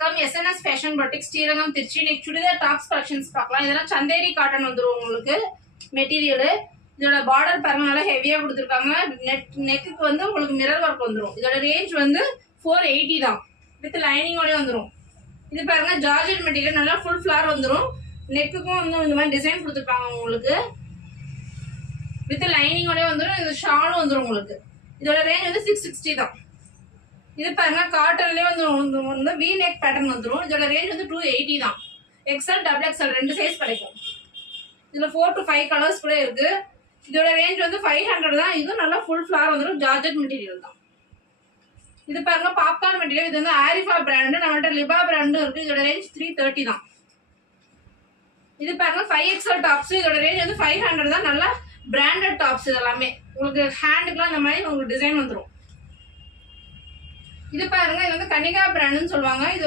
வணக்கம். SNS fashion boutique Srirangam Trichy. இன்னைக்கு churidar tops collections பார்க்கலாம். இதெல்லாம் சந்தேரி காட்டன் வந்துடும் உங்களுக்கு மெட்டீரியல். இதோட பார்டர் பாருங்க நல்லா ஹெவியா கொடுத்துருக்காங்க. நெக்குக்கு வந்து உங்களுக்கு மிரர் ஒர்க் வந்துடும். இதோட ரேஞ்ச் வந்து 480 தான். வித் லைனிங்கோடய வந்துடும். இது பாருங்க ஜார்ஜெட் மெட்டீரியல் நல்லா ஃபுல் ஃபிளார் வந்துடும். நெக்குக்கும் வந்து இந்த மாதிரி டிசைன் கொடுத்துருக்காங்க உங்களுக்கு. வித் லைனிங்கோடய வந்துடும். இது ஷாலும் வந்துடும் உங்களுக்கு. இதோட ரேஞ்ச் வந்து 660 தான். இது பாருங்க காட்டன்லேயே வந்து வி நெக் பேட்டர்ன் வந்துடும். இதோட ரேஞ்ச் வந்து 280 தான். எக்ஸ்எல் டபுள் எக்ஸ்எல் 2 சைஸ் கிடைக்கும். இதில் 4 to 5 கலர்ஸ் கூட இருக்கு. இதோட ரேஞ்ச் வந்து 500 தான். இதுவும் நல்லா ஃபுல் ஃபிளார் வந்துடும். ஜார்ஜெட் மெட்டீரியல் தான். இது பாருங்க பாப்கார்ன் மெட்டீரியல். இது வந்து ஆரிஃபா பிராண்டு. நம்மள்ட்ட லிபா பிராண்டும் இருக்கு. இதோட ரேஞ்ச் 330 தான். இது பாருங்க 5XL டாப்ஸ். இதோட ரேஞ்ச் வந்து 500 தான். நல்லா பிராண்டட் டாப்ஸ். இதெல்லாமே உங்களுக்கு ஹேண்டுக்குலாம் இந்த மாதிரி உங்களுக்கு டிசைன் வந்துடும். இது பாருங்க இது வந்து கன்னிகா பிராண்டுன்னு சொல்லுவாங்க. இது